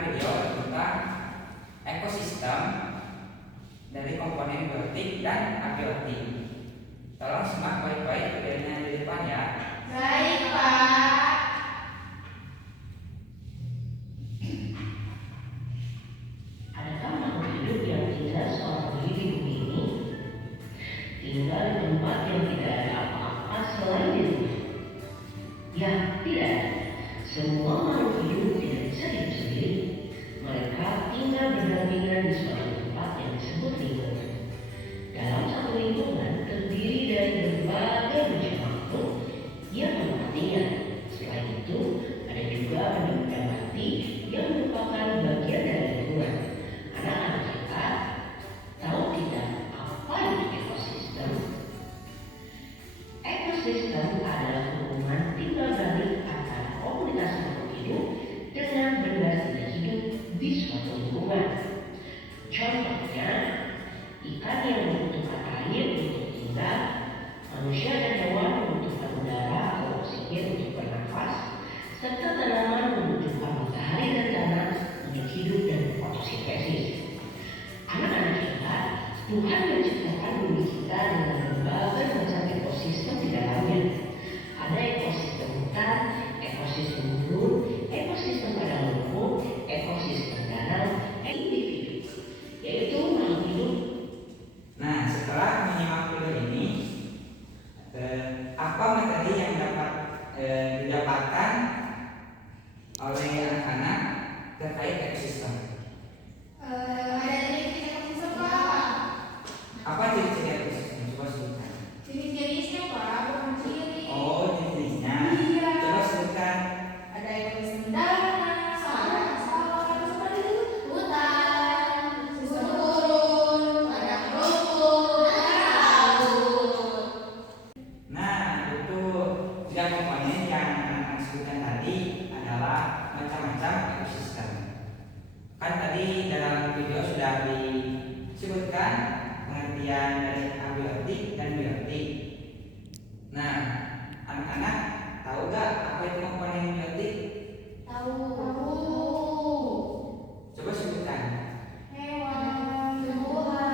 video tentang ekosistem dari komponen biotik dan abiotik. Tolong simak baik-baik videonya di depan ya. Baik, Pak. Adakah makhluk hidup yang tinggal seorang diri di bumi ini? Tinggal di tempat yang tidak ada apa-apa selain di rumah? Ya, tidak. Semua makhluk hidup tidak bisa hidup sendiri. Mereka tinggal berdampingan di suatu tempat yang disebut lingkungan. Dalam satu lingkungan terdiri dari berbagai macam makhluk yang menempatinya. Selain itu, ada juga benda-benda mati yang merupakan bagian dari lingkungan. Anak-anak kita, tahu tidak apa itu ekosistem? Ekosistem adalah hubungan tinggal balik antara komunitas makhluk hidup dengan benda tidak hidup di suatu lingkungan. Contohnya, ikan yang membutuhkan air untuk tinggal, manusia dan hewan membutuhkan udara atau oksigen untuk bernafas, serta tanaman membutuhkan matahari dan tanah untuk hidup dan fotosintesis. Anak-anak kita, Tuhan menciptakan bumi kita dengan berbagai macam ekosistem di dalamnya. Ada ekosistem hutan, ekosistem gurun, ekosistem padang rumput, ekosistem danau, dan individu, yaitu makhluk hidup. Nah, setelah menyimak video ini, apa materi yang dapat didapatkan oleh anak-anak terkait ekosistem? Ada ciri-ciri ekosistem, Pak. Apa ciri-ciri ekosistem? Coba sebutkan. Jenis-jenisnya, Pak, bukan ciri. Oh, jenisnya. Iya. Coba sebutkan. Ada ekosistem danau, sawah, seperti itu, hutan, sistem gurun, padang rumput, laut. Nah, itu tiga komponen yang anak-anak sebutkan tadi adalah macam-macam ekosistem. Kan tadi dalam video sudah disebutkan pengertian dari abiotik dan biotik. Nah, anak-anak tahu gak apa itu komponen biotik? Tahu. Coba sebutkan. Hewan, tumbuhan,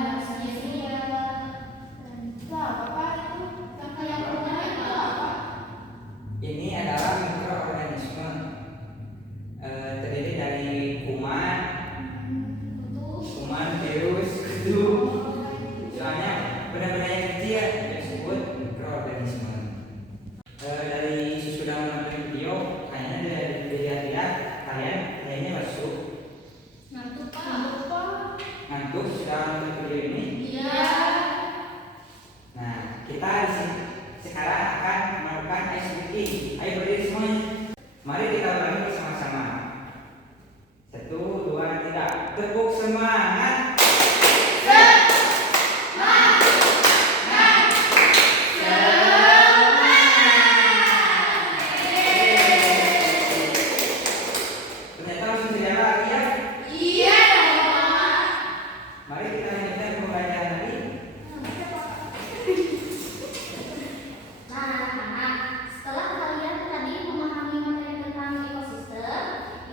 manusia. Itu apa, Pak? Itu yang punya itu apa? Ini adalah mikroorganisme, terdiri dari kuman, virus, kutu. Soalnya benda-benda yang kecil disebut mikroorganisme. Dari sudah menonton video, kayaknya dari dilihat-lihat kayaknya masuk Ngantuk, Pak. ngantuk sudah menonton video ini. Iya. Nah, kita sekarang akan melakukan ice breaking. Ayo berdiri semuanya. Mari kita ulangi bersama-sama. 1, 2, 3. Tepuk semangat. Ternyata langsung tidak lagi ya. Iya, Pak. Mari kita lanjutkan pembelajaran lagi. Nah, anak-anak, setelah kalian tadi memahami materi tentang ekosistem,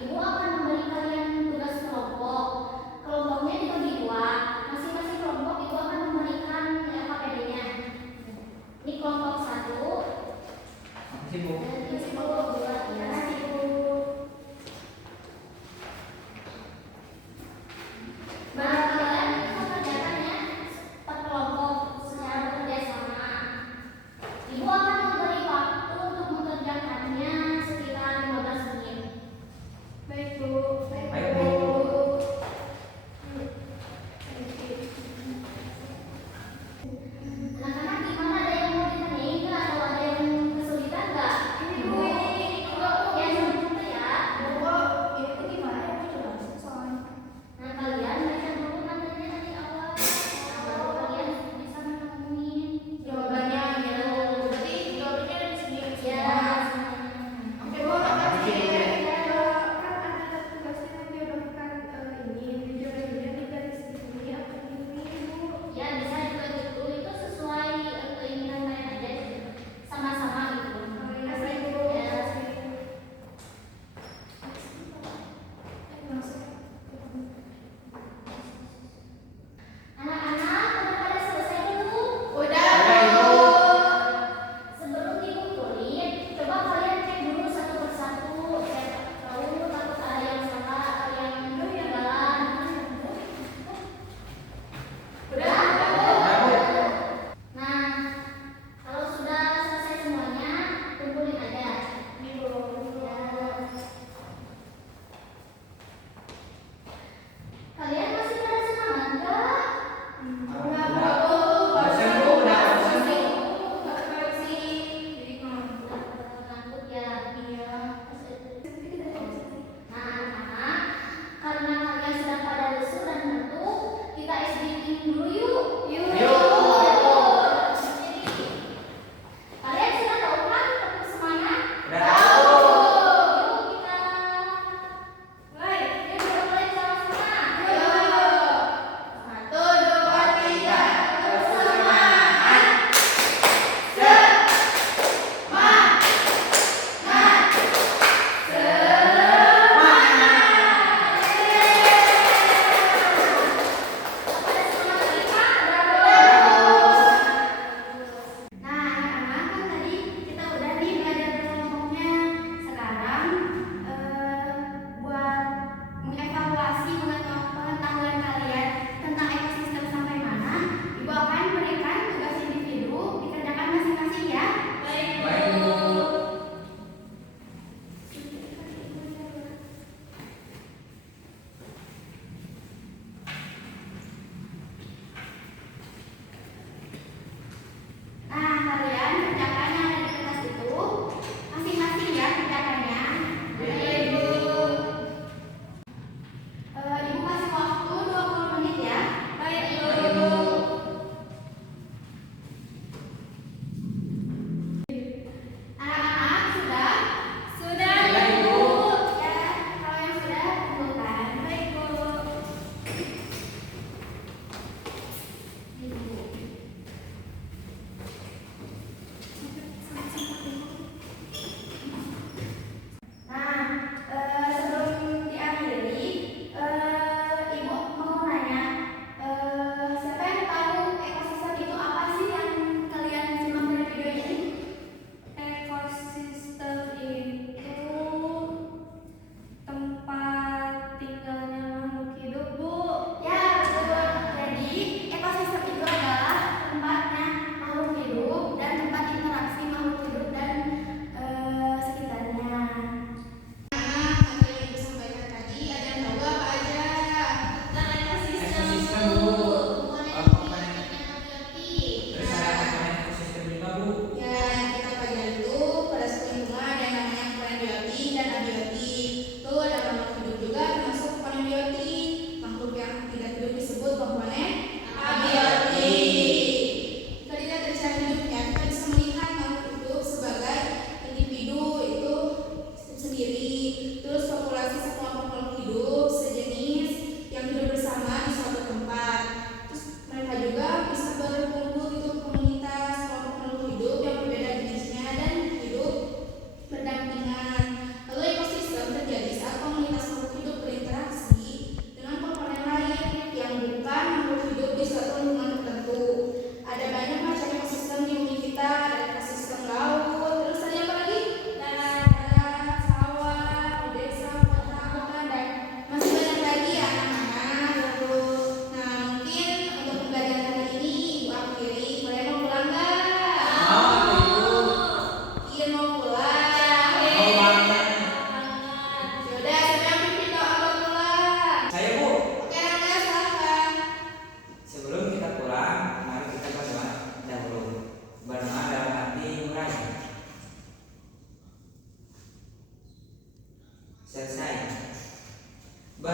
Ibu akan memberi kalian tugas kelompok. Kelompoknya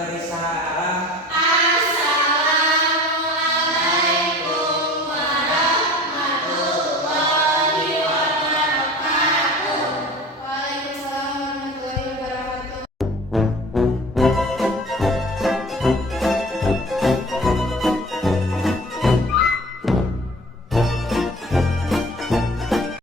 barisan.